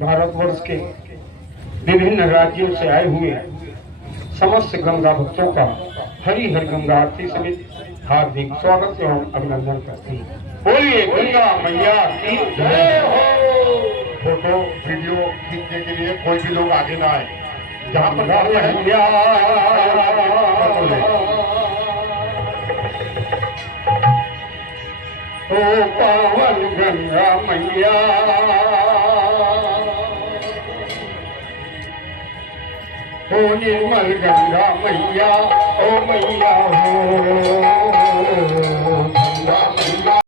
भारतवर्ष के विभिन्न राज्यों से आए हुए समस्त गंगा भक्तों का हरि हर गंगा आरती समेत हार्दिक स्वागत एवं अभिनंदन करते हैं। बोलिए गंगा मैया की जय हो। फोटो वीडियो खींचने के लिए कोई भी लोग आगे ना आए। जहाँ पर ओ पावन गंगा मैया ओ निर्मल गंगा मैया ओ मैया हो।